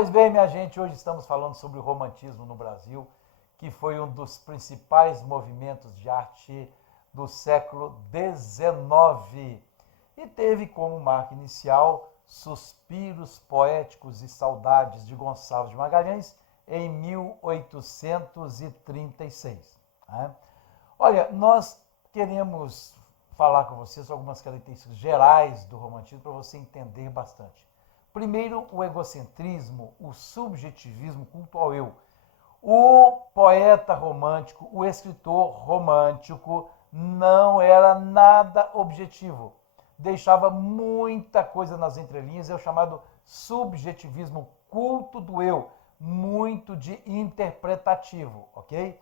Pois bem, minha gente, hoje estamos falando sobre o romantismo no Brasil, que foi um dos principais movimentos de arte do século XIX e teve como marca inicial Suspiros Poéticos e Saudades de Gonçalves de Magalhães em 1836. Né? Olha, nós queremos falar com vocês algumas características gerais do romantismo para você entender bastante. Primeiro, o egocentrismo, o subjetivismo, culto ao eu. O poeta romântico, o escritor romântico não era nada objetivo. Deixava muita coisa nas entrelinhas, é o chamado subjetivismo, culto do eu, muito de interpretativo, ok?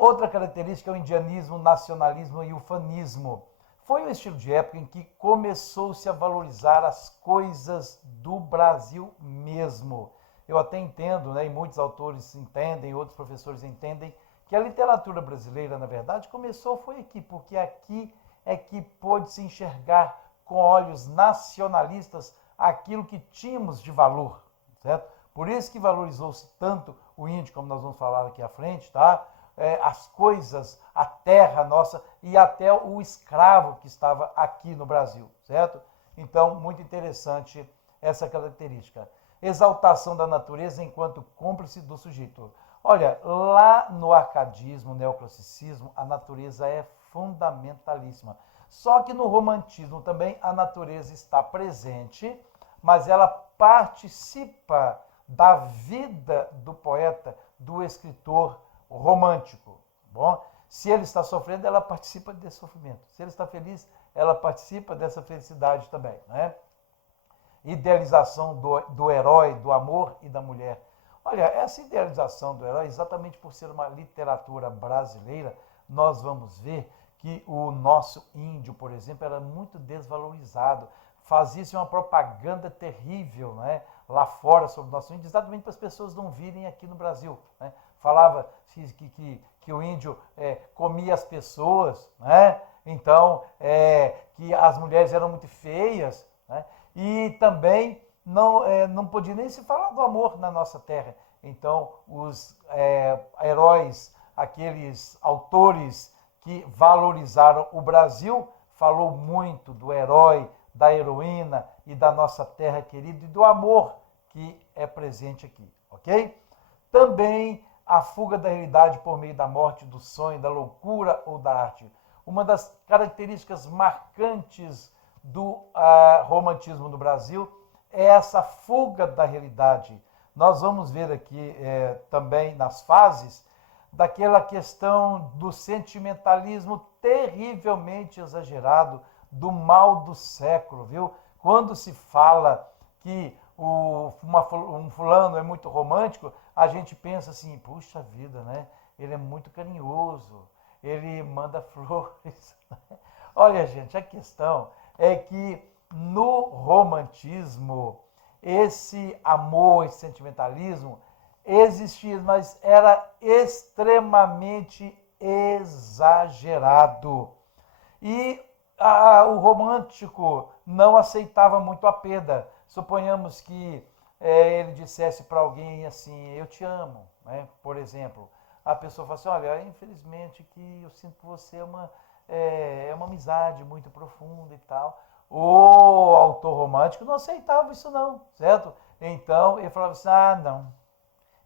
Outra característica é o indianismo, nacionalismo e ufanismo. Foi um estilo de época em que começou-se a valorizar as coisas do Brasil mesmo. Eu até entendo, né, e muitos autores entendem, outros professores entendem, que a literatura brasileira, na verdade, foi aqui, porque aqui é que pôde se enxergar com olhos nacionalistas aquilo que tínhamos de valor, certo? Por isso que valorizou-se tanto o índio, como nós vamos falar aqui à frente, tá? As coisas, a terra nossa e até o escravo que estava aqui no Brasil, certo? Então, muito interessante essa característica. Exaltação da natureza enquanto cúmplice do sujeito. Olha, lá no arcadismo, neoclassicismo, a natureza é fundamentalíssima. Só que no romantismo também a natureza está presente, mas ela participa da vida do poeta, do escritor romântico. Bom, se ele está sofrendo, ela participa desse sofrimento. Se ele está feliz, ela participa dessa felicidade também, né? Idealização do herói, do amor e da mulher. Olha, essa idealização do herói, exatamente por ser uma literatura brasileira, nós vamos ver que o nosso índio, por exemplo, era muito desvalorizado. Fazia-se uma propaganda terrível, né, lá fora sobre o nosso índio, exatamente para as pessoas não virem aqui no Brasil. Né? Falava que o índio comia as pessoas, né? Então, que as mulheres eram muito feias, né? E também não podia nem se falar do amor na nossa terra. Então, os heróis, aqueles autores que valorizaram o Brasil, falou muito do herói, da heroína e da nossa terra querida e do amor que é presente aqui, ok? Também a fuga da realidade por meio da morte, do sonho, da loucura ou da arte. Uma das características marcantes do romantismo no Brasil é essa fuga da realidade. Nós vamos ver aqui também nas fases daquela questão do sentimentalismo terrivelmente exagerado, do mal do século, viu? Quando se fala que um fulano é muito romântico, a gente pensa assim, puxa vida, né? Ele é muito carinhoso, ele manda flores. Olha, gente, a questão é que no romantismo, esse amor, esse sentimentalismo existia, mas era extremamente exagerado. E o romântico não aceitava muito a perda. Suponhamos que ele dissesse para alguém assim, eu te amo, né? Por exemplo. A pessoa fala assim, olha, infelizmente que eu sinto que você é uma amizade muito profunda e tal. O autor romântico não aceitava isso não, certo? Então ele falava assim, não,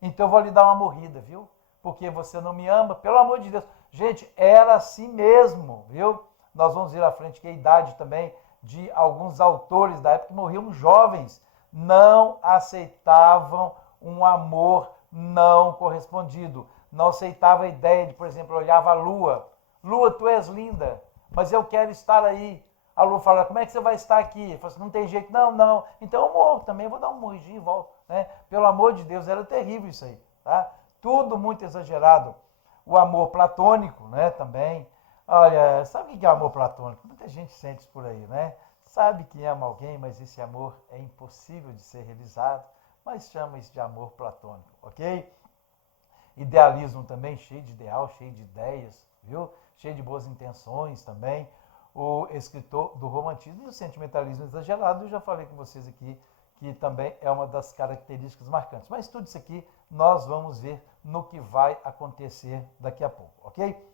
então eu vou lhe dar uma morrida, viu? Porque você não me ama, pelo amor de Deus. Gente, era assim mesmo, viu? Nós vamos ver à frente que a idade também de alguns autores da época que morriam jovens não aceitavam um amor não correspondido. Não aceitava a ideia de, por exemplo, olhava a lua. Lua, tu és linda, mas eu quero estar aí. A lua fala, como é que você vai estar aqui? Ele fala assim, não tem jeito, não. Então eu morro também, vou dar um morridinho e volto. Né? Pelo amor de Deus, era terrível isso aí. Tá? Tudo muito exagerado. O amor platônico, né, também. Olha, sabe o que é amor platônico? Muita gente sente isso por aí, né? Sabe que ama alguém, mas esse amor é impossível de ser realizado, mas chama isso de amor platônico, ok? Idealismo também, cheio de ideal, cheio de ideias, viu? Cheio de boas intenções também. O escritor do romantismo e o sentimentalismo exagerado, eu já falei com vocês aqui que também é uma das características marcantes. Mas tudo isso aqui nós vamos ver no que vai acontecer daqui a pouco, ok?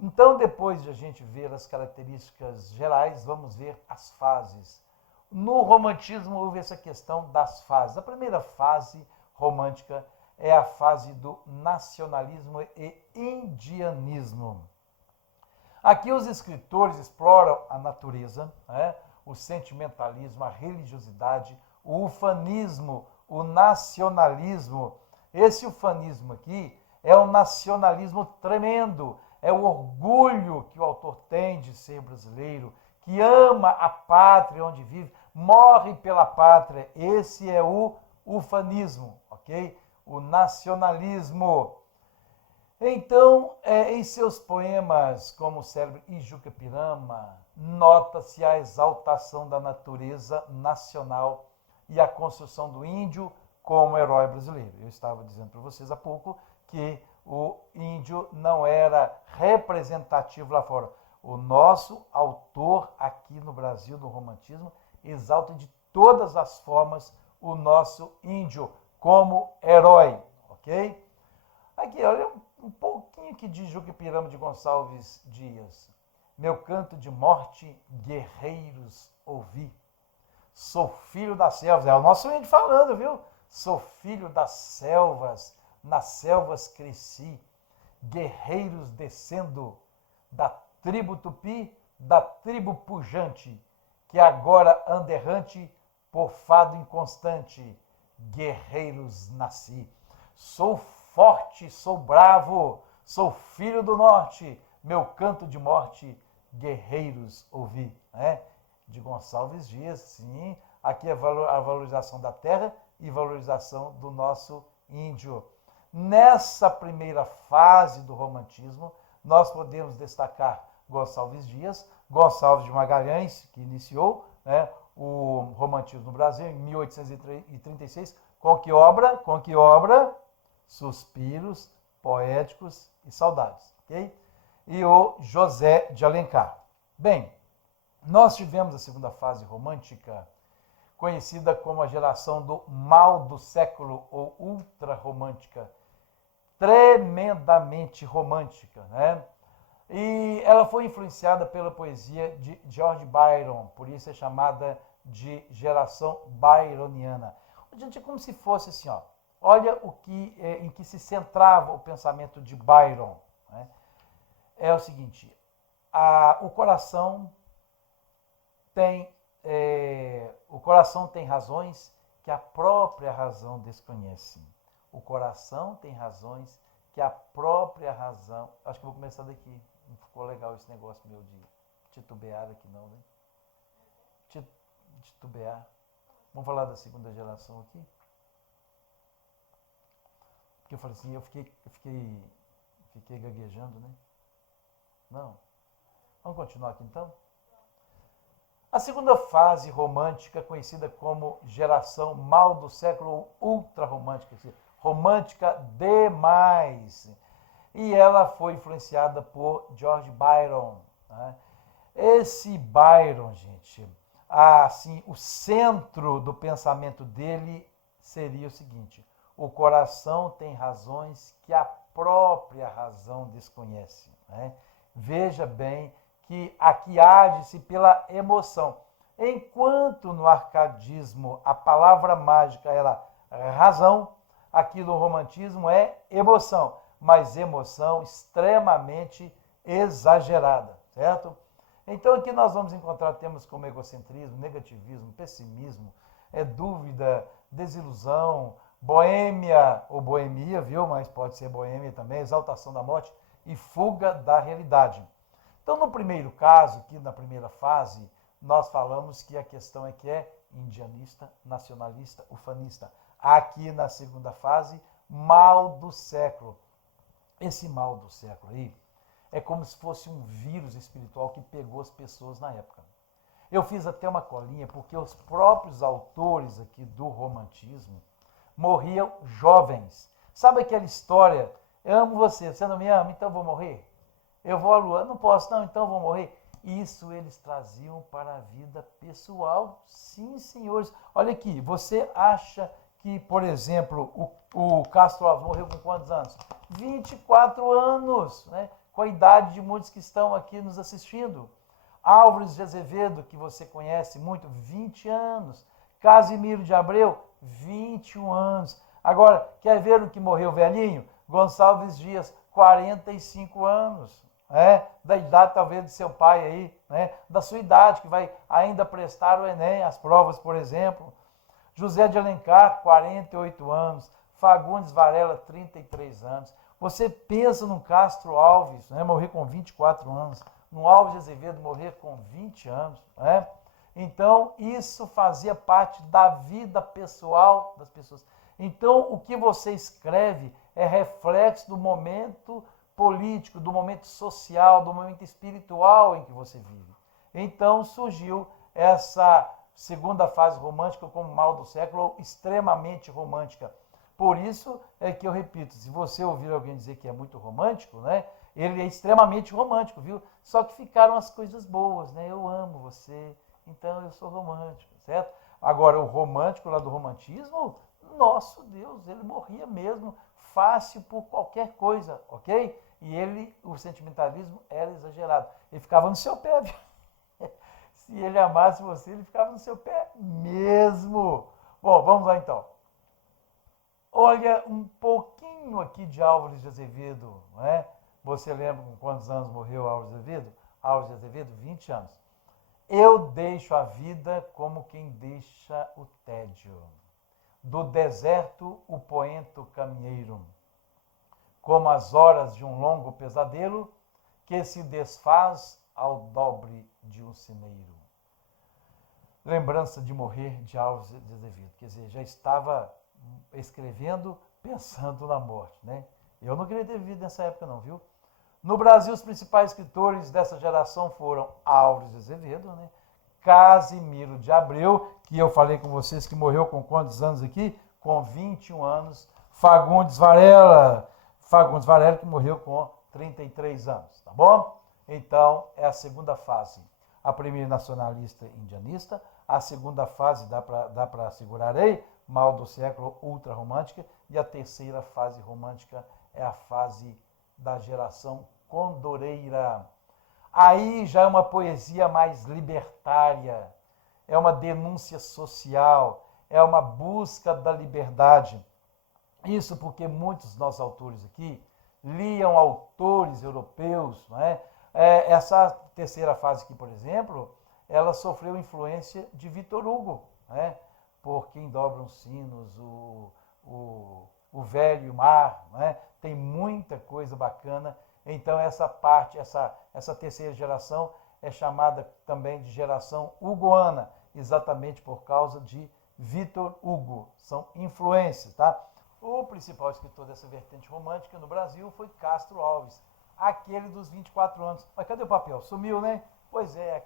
Então, depois de a gente ver as características gerais, vamos ver as fases. No romantismo houve essa questão das fases. A primeira fase romântica é a fase do nacionalismo e indianismo. Aqui os escritores exploram a natureza, né, o sentimentalismo, a religiosidade, o ufanismo, o nacionalismo. Esse ufanismo aqui é um nacionalismo tremendo, é o orgulho que o autor tem de ser brasileiro, que ama a pátria onde vive, morre pela pátria. Esse é o ufanismo, ok? O nacionalismo. Então, em seus poemas, como o célebre Ijuca-Pirama, nota-se a exaltação da natureza nacional e a construção do índio como herói brasileiro. Eu estava dizendo para vocês há pouco que o índio não era representativo lá fora. O nosso autor aqui no Brasil, do romantismo, exalta de todas as formas o nosso índio como herói, ok? Aqui, olha um pouquinho que diz Juca-Pirama de Gonçalves Dias. Meu canto de morte, guerreiros ouvi. Sou filho das selvas. É o nosso índio falando, viu? Sou filho das selvas, nas selvas cresci. Guerreiros descendo da tribo tupi, da tribo pujante, que agora anda errante por fado inconstante. Guerreiros nasci. Sou forte, sou bravo, sou filho do norte, meu canto de morte, guerreiros ouvi. Né? De Gonçalves Dias, sim, aqui é a valorização da terra e valorização do nosso índio. Nessa primeira fase do romantismo, nós podemos destacar Gonçalves Dias, Gonçalves de Magalhães, que iniciou, né, o romantismo no Brasil em 1836, com que obra? Suspiros Poéticos e Saudades, ok? E o José de Alencar. Bem, nós tivemos a segunda fase romântica, conhecida como a geração do mal do século ou ultra-romântica, tremendamente romântica, né? E ela foi influenciada pela poesia de George Byron, por isso é chamada de geração byroniana. Gente, é como se fosse assim, ó, olha em que se centrava o pensamento de Byron. Né? É o seguinte, o coração tem razões que a própria razão desconhece. O coração tem razões que a própria razão... Acho que vou começar daqui. Não ficou legal esse negócio meu de titubear aqui não, né? Titubear. Vamos falar da segunda geração aqui? Porque eu falei assim, eu fiquei gaguejando, né? Não. Vamos continuar aqui então? A segunda fase romântica, conhecida como geração mal do século ultra-romântica, romântica demais. E ela foi influenciada por George Byron. Né? Esse Byron, gente, assim, o centro do pensamento dele seria o seguinte: o coração tem razões que a própria razão desconhece. Né? Veja bem que aqui age-se pela emoção. Enquanto no arcadismo a palavra mágica era razão, aqui no romantismo é emoção, mas emoção extremamente exagerada, certo? Então aqui nós vamos encontrar temas como egocentrismo, negativismo, pessimismo, dúvida, desilusão, boêmia ou boemia, viu? Mas pode ser boêmia também, exaltação da morte e fuga da realidade. Então, no primeiro caso, aqui na primeira fase, nós falamos que a questão é que é indianista, nacionalista, ufanista. Aqui na segunda fase, mal do século. Esse mal do século aí é como se fosse um vírus espiritual que pegou as pessoas na época. Eu fiz até uma colinha porque os próprios autores aqui do romantismo morriam jovens. Sabe aquela história? Eu amo você, você não me ama, então eu vou morrer? Eu vou à lua, não posso não, então eu vou morrer. Isso eles traziam para a vida pessoal. Sim, senhores. Olha aqui, você acha que, por exemplo, o Castro Alves morreu com quantos anos? 24 anos, né? Com a idade de muitos que estão aqui nos assistindo. Álvares de Azevedo, que você conhece muito, 20 anos. Casimiro de Abreu, 21 anos. Agora, quer ver o que morreu velhinho? Gonçalves Dias, 45 anos. Da idade talvez de seu pai aí, da sua idade, que vai ainda prestar o Enem, as provas, por exemplo. José de Alencar, 48 anos. Fagundes Varela, 33 anos. Você pensa no Castro Alves, morrer com 24 anos. No Alves de Azevedo, morrer com 20 anos. Então, isso fazia parte da vida pessoal das pessoas. Então, o que você escreve é reflexo do momento político, do momento social, do momento espiritual em que você vive. Então, surgiu essa segunda fase romântica como mal do século, extremamente romântica. Por isso é que eu repito, se você ouvir alguém dizer que é muito romântico, ele é extremamente romântico, viu? Só que ficaram as coisas boas, Eu amo você, então eu sou romântico, certo? Agora, o romântico lá do romantismo, nosso Deus, ele morria mesmo fácil por qualquer coisa, ok? E o sentimentalismo era exagerado. Ele ficava no seu pé, viu? Se ele amasse você, ele ficava no seu pé mesmo. Bom, vamos lá então. Olha um pouquinho aqui de Álvares de Azevedo, Você lembra com quantos anos morreu Álvares de Azevedo? Álvares de Azevedo, 20 anos. Eu deixo a vida como quem deixa o tédio. Do deserto o poento caminheiro, como as horas de um longo pesadelo que se desfaz ao dobre de um cineiro. Lembrança de morrer de Álvares de Azevedo, quer dizer, já estava escrevendo pensando na morte, Eu não queria ter vivido nessa época não, viu? No Brasil, os principais escritores dessa geração foram Álvares de Azevedo, Casimiro de Abreu, que eu falei com vocês que morreu com quantos anos aqui? Com 21 anos. Fagundes Varela que morreu com 33 anos, tá bom? Então, é a segunda fase. A primeira nacionalista indianista, a segunda fase dá para segurar aí, mal do século, ultra romântica, e a terceira fase romântica é a fase da geração condoreira. Aí já é uma poesia mais libertária, é uma denúncia social, é uma busca da liberdade. Isso porque muitos dos nossos autores aqui liam autores europeus, essa terceira fase aqui, por exemplo, ela sofreu influência de Victor Hugo, Por Quem Dobram Sinos, o Velho Mar, Tem muita coisa bacana. Então, essa parte, essa terceira geração é chamada também de geração hugoana, exatamente por causa de Victor Hugo. São influências, tá? O principal escritor dessa vertente romântica no Brasil foi Castro Alves, aquele dos 24 anos. Mas cadê o papel? Sumiu, né? Pois é,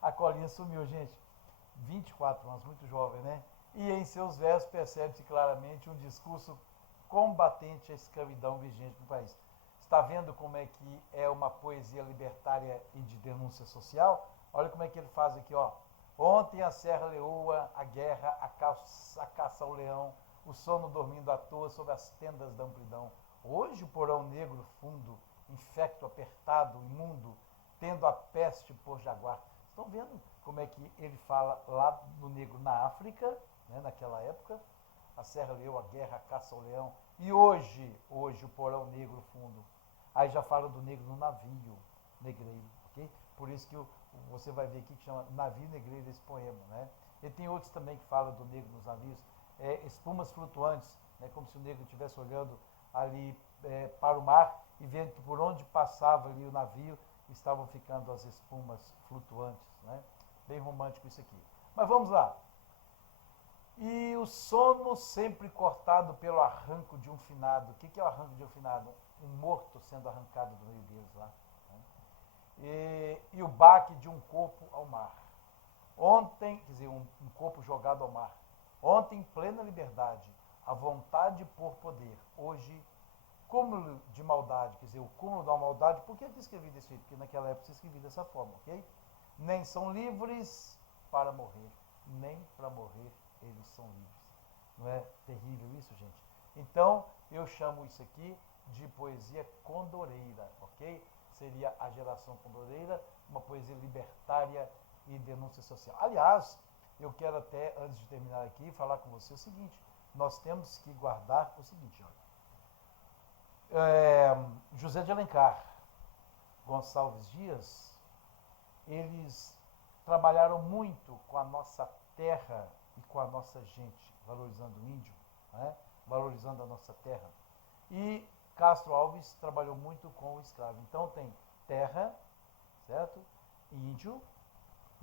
a colinha sumiu, gente. 24 anos, muito jovem, E em seus versos percebe-se claramente um discurso combatente à escravidão vigente no país. Está vendo como é que é uma poesia libertária e de denúncia social? Olha como é que ele faz aqui, ó. Ontem a serra leoa, a guerra, a caça ao leão, o sono dormindo à toa sob as tendas da amplidão. Hoje o porão negro fundo, infecto apertado, imundo, tendo a peste por jaguar. Estão vendo como é que ele fala lá no negro na África, naquela época? A serra leoa, a guerra, a caça ao leão. E hoje o porão negro fundo. Aí já fala do negro no navio negreiro, ok? Por isso que você vai ver aqui que chama Navio Negreiro esse poema, E tem outros também que falam do negro nos navios. Espumas flutuantes, como se o negro estivesse olhando ali para o mar e vendo que por onde passava ali o navio estavam ficando as espumas flutuantes, Bem romântico isso aqui. Mas vamos lá. E o sono sempre cortado pelo arranco de um finado. O que é o arranco de um finado? Um morto sendo arrancado do meio deles lá. E o baque de um corpo ao mar. Ontem, quer dizer, um corpo jogado ao mar. Ontem, plena liberdade, a vontade por poder. Hoje, cúmulo de maldade, quer dizer, o cúmulo da maldade. Por que eu escrevi desse jeito? Porque naquela época eu escrevi dessa forma, ok? Nem são livres para morrer, nem para morrer eles são livres. Não é terrível isso, gente? Então, eu chamo isso aqui de poesia condoreira, ok? Seria a geração condoreira, uma poesia libertária e denúncia social. Aliás, eu quero até, antes de terminar aqui, falar com você o seguinte: nós temos que guardar o seguinte, olha. José de Alencar, Gonçalves Dias, eles trabalharam muito com a nossa terra e com a nossa gente, valorizando o índio, né? Valorizando a nossa terra. E Castro Alves trabalhou muito com o escravo. Então tem terra, certo? Índio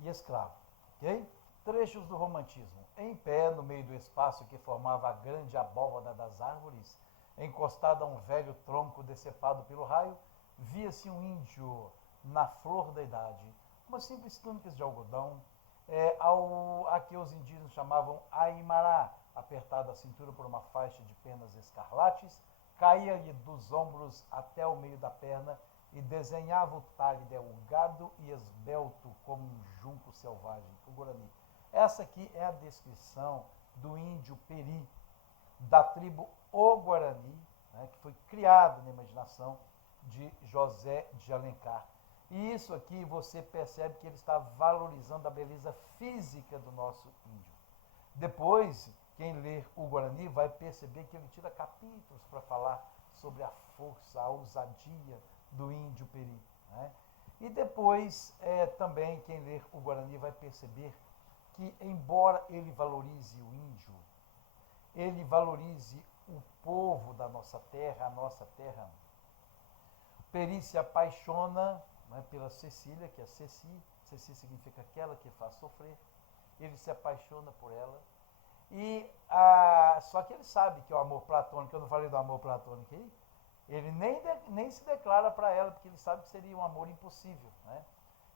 e escravo, ok? Trechos do romantismo. Em pé, no meio do espaço que formava a grande abóbada das árvores, encostado a um velho tronco decepado pelo raio, via-se um índio na flor da idade, umas simples túnicas de algodão, a que os indígenas chamavam aimará, apertada a cintura por uma faixa de penas escarlates, caía-lhe dos ombros até o meio da perna e desenhava o talhe delgado e esbelto como um junco selvagem, o Guarani. Essa aqui é a descrição do índio Peri, da tribo O Guarani, né, que foi criado na imaginação de José de Alencar. E isso aqui você percebe que ele está valorizando a beleza física do nosso índio. Depois, quem ler o Guarani vai perceber que ele tira capítulos para falar sobre a força, a ousadia do índio Peri. Né? E depois, também, quem ler o Guarani vai perceber que, embora ele valorize o índio, ele valorize o povo da nossa terra, a nossa terra. Peri se apaixona, né, pela Cecília, que é Ceci. Ceci significa aquela que faz sofrer. Ele se apaixona por ela. E só que ele sabe que é o amor platônico, eu não falei do amor platônico aí, ele nem se declara para ela, porque ele sabe que seria um amor impossível. Né?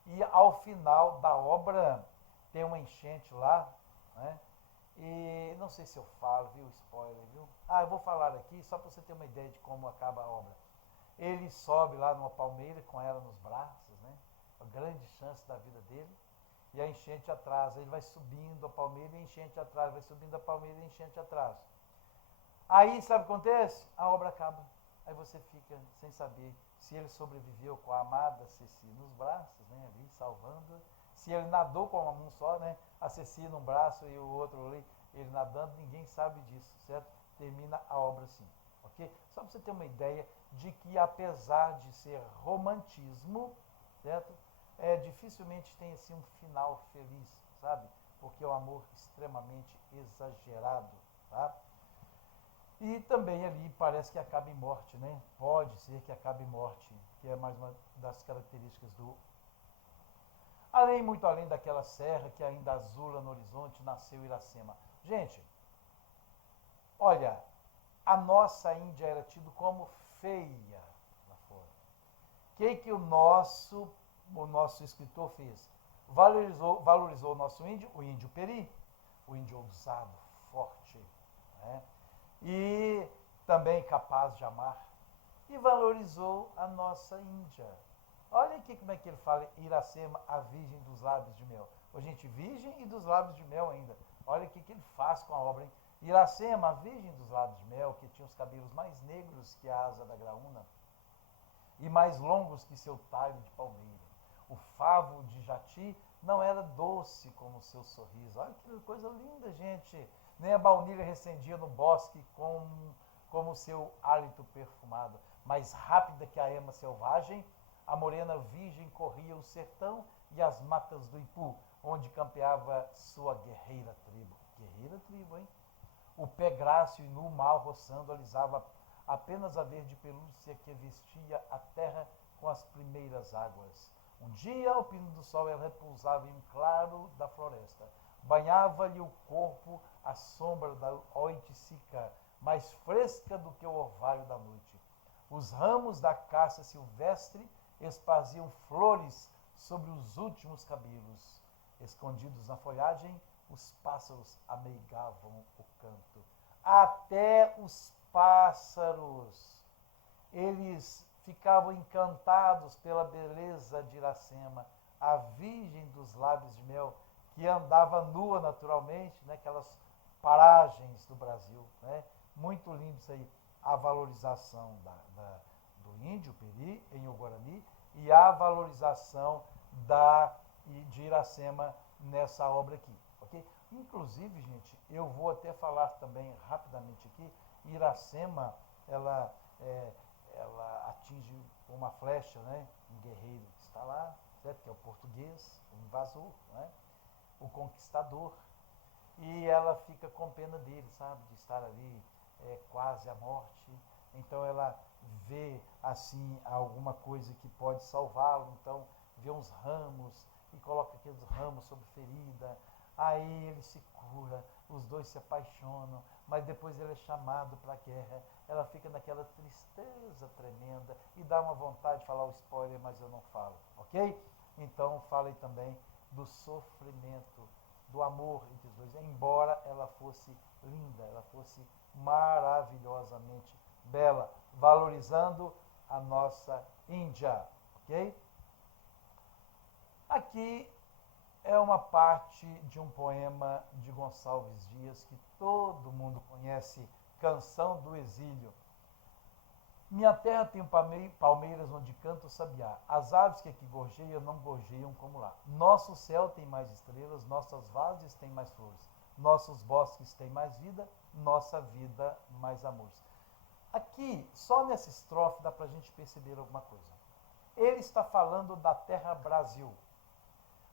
E ao final da obra tem uma enchente lá, né? E não sei se eu falo, viu, spoiler, viu? Eu vou falar aqui só para você ter uma ideia de como acaba a obra. Ele sobe lá numa palmeira com ela nos braços, né? A grande chance da vida dele. E a enchente atrás, ele vai subindo a palmeira e a enchente atrás, vai subindo a palmeira e a enchente atrás. Aí, sabe o que acontece? A obra acaba. Aí você fica sem saber se ele sobreviveu com a amada Ceci nos braços, né, ali, salvando-a, se ele nadou com uma mão só, né, a Ceci num braço e o outro ali, ele nadando, ninguém sabe disso, certo? Termina a obra assim, ok? Só para você ter uma ideia de que, apesar de ser romantismo, certo? Dificilmente tem assim um final feliz, sabe? Porque é um amor extremamente exagerado, tá? E também ali parece que acaba em morte, né? Pode ser que acabe em morte, que é mais uma das características do... muito além daquela serra que ainda azula no horizonte, nasceu Iracema. Gente, olha, a nossa Índia era tido como feia lá fora. O que o nosso escritor fez? Valorizou o nosso índio, o índio Peri, o índio ousado, forte, né? E também capaz de amar. E valorizou a nossa Índia. Olha aqui como é que ele fala, Iracema, a virgem dos lábios de mel. Ô, gente, virgem e dos lábios de mel ainda. Olha o que ele faz com a obra, hein? Iracema, a virgem dos lábios de mel, que tinha os cabelos mais negros que a asa da graúna e mais longos que seu talho de palmeira. O favo de Jati não era doce como o seu sorriso. Olha que coisa linda, gente. Nem a baunilha recendia no bosque como o seu hálito perfumado. Mais rápida que a ema selvagem, a morena virgem corria o sertão e as matas do Ipu, onde campeava sua guerreira tribo. Guerreira tribo, hein? O pé grácil e nu mal roçando alisava apenas a verde pelúcia que vestia a terra com as primeiras águas. Um dia, ao pino do sol, ela repousava em um claro da floresta. Banhava-lhe o corpo a sombra da oiticica, mais fresca do que o orvalho da noite. Os ramos da caça silvestre esparziam flores sobre os últimos cabelos. Escondidos na folhagem, os pássaros ameigavam o canto. Até os pássaros eles ficavam encantados pela beleza de Iracema, a virgem dos lábios de mel, que andava nua naturalmente, né, aquelas paragens do Brasil. Né? Muito lindo isso aí, a valorização do índio Peri em Uguarani e a valorização de Iracema nessa obra aqui. Okay? Inclusive, gente, eu vou até falar também rapidamente aqui, Iracema, ela atinge uma flecha, né, um guerreiro que está lá, certo? Que é o português, o invasor, né, o conquistador, e ela fica com pena dele, sabe, de estar ali quase à morte. Então ela vê assim alguma coisa que pode salvá-lo, então vê uns ramos e coloca aqueles ramos sobre ferida, aí ele se cura, os dois se apaixonam, mas depois ele é chamado para a guerra, ela fica naquela tristeza tremenda e dá uma vontade de falar o spoiler, mas eu não falo, ok? Então falei também do sofrimento, do amor entre os dois, embora ela fosse linda, ela fosse maravilhosamente bela, valorizando a nossa Índia, ok? Aqui é uma parte de um poema de Gonçalves Dias que todo mundo conhece, Canção do Exílio. Minha terra tem palmeiras onde canta o sabiá. As aves que aqui gorjeiam não gorjeiam como lá. Nosso céu tem mais estrelas, nossas vases têm mais flores. Nossos bosques têm mais vida, nossa vida mais amores. Aqui, só nessa estrofe, dá para a gente perceber alguma coisa. Ele está falando da terra Brasil.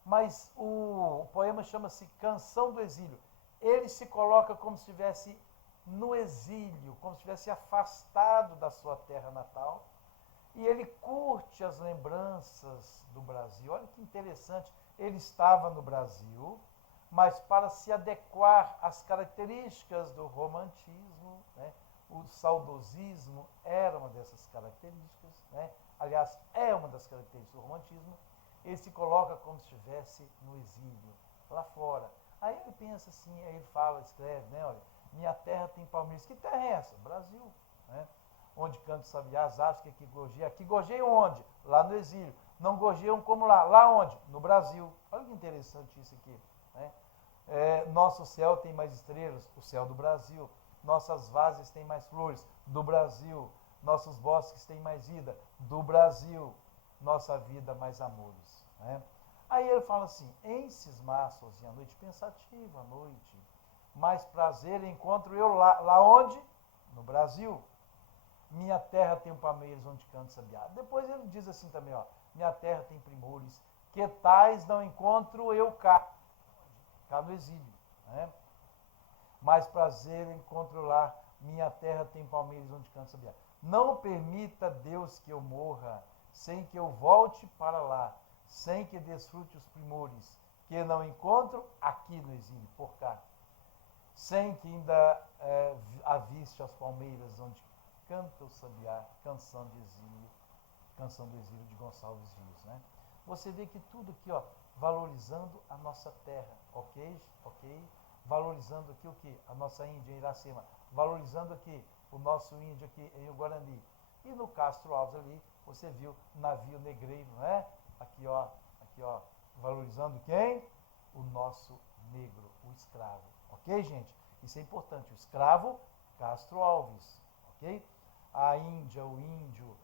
Mas o poema chama-se Canção do Exílio. Ele se coloca como se estivesse no exílio, como se estivesse afastado da sua terra natal. E ele curte as lembranças do Brasil. Olha que interessante. Ele estava no Brasil, mas para se adequar às características do romantismo, né? O saudosismo era uma dessas características, né? Aliás, é uma das características do romantismo. Ele se coloca como se estivesse no exílio, lá fora. Aí ele pensa assim, aí ele fala, escreve, né? Olha, minha terra tem palmeiras. Que terra é essa? Brasil. Né? Onde canta o sabiá, as aves que aqui gorjeiam. Aqui gorjeiam onde? Lá no exílio. Não gorjeiam como lá. Lá onde? No Brasil. Olha que interessante isso aqui. Né? Nosso céu tem mais estrelas, o céu do Brasil. Nossas vases têm mais flores, do Brasil. Nossos bosques têm mais vida, do Brasil. Nossa vida mais amores. Né? Aí ele fala assim, em cismar sozinho à noite, pensativo à noite, mais prazer encontro eu lá onde? No Brasil. Minha terra tem palmeiras onde canta sabiá. Depois ele diz assim também, ó, minha terra tem primores, que tais não encontro eu cá no exílio. Né? Mais prazer encontro lá, minha terra tem palmeiras onde canta sabiá. Não permita, Deus, que eu morra, sem que eu volte para lá, sem que desfrute os primores, que não encontro aqui no exílio, por cá. Sem que ainda aviste as palmeiras onde canta o sabiá, canção do exílio de Gonçalves Dias. Né? Você vê que tudo aqui, ó, valorizando a nossa terra, ok? Valorizando aqui o que? A nossa Índia em Iracema, valorizando aqui o nosso índio aqui em Uguarani. E no Castro Alves ali, você viu navio negreiro, né? Aqui, ó, valorizando quem? O nosso negro, o escravo. Ok, gente? Isso é importante. O escravo, Castro Alves. Ok? A Índia, o índio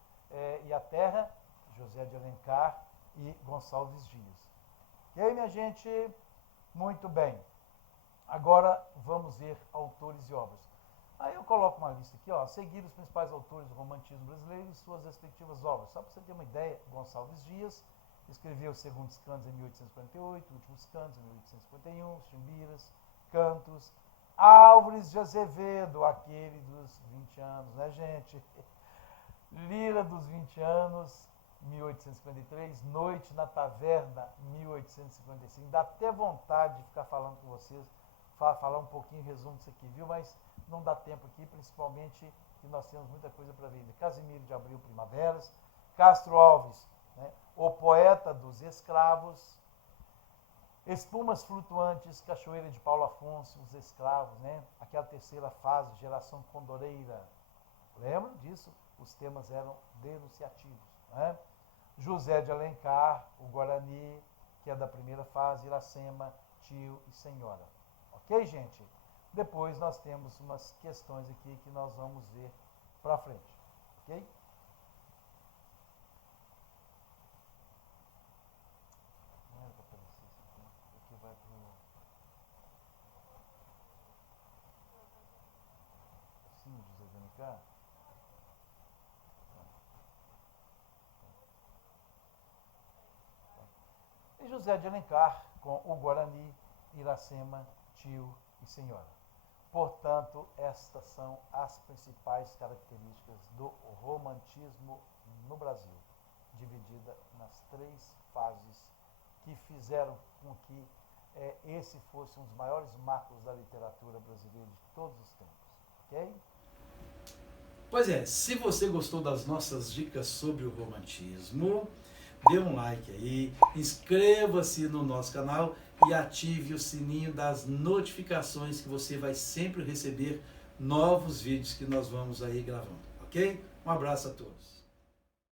e a terra, José de Alencar e Gonçalves Dias. E aí, minha gente, muito bem. Agora vamos ver autores e obras. Aí eu coloco uma lista aqui, ó, a seguir os principais autores do romantismo brasileiro e suas respectivas obras. Só para você ter uma ideia, Gonçalves Dias escreveu Segundos Cantos em 1848, Últimos Cantos em 1851, Chimbiras, Cantos, Álvares de Azevedo, aquele dos 20 anos, né, gente? Lira dos 20 anos, 1853, Noite na Taverna, 1855. Dá até vontade de ficar falando com vocês, falar um pouquinho, resumo disso aqui, viu? Mas não dá tempo aqui, principalmente que nós temos muita coisa para ver. Casimiro de Abril, Primaveras, Castro Alves, né? O Poeta dos Escravos, Espumas Flutuantes, Cachoeira de Paulo Afonso, Os Escravos, né? Aquela terceira fase, Geração Condoreira. Lembra disso? os temas eram denunciativos. Né? José de Alencar, o Guarani, que é da primeira fase, Iracema, tio e senhora. Ok, gente? Depois nós temos umas questões aqui que nós vamos ver para frente. Ok? Não era para aparecer isso aqui. Aqui vai para o... Sim, José de Alencar. E José de Alencar com o Guarani, Iracema, tio e senhora. Portanto, estas são as principais características do romantismo no Brasil, dividida nas 3 fases que fizeram com que esse fosse um dos maiores marcos da literatura brasileira de todos os tempos. Ok? Pois é, se você gostou das nossas dicas sobre o romantismo, dê um like aí, inscreva-se no nosso canal e ative o sininho das notificações que você vai sempre receber novos vídeos que nós vamos aí gravando, ok? Um abraço a todos.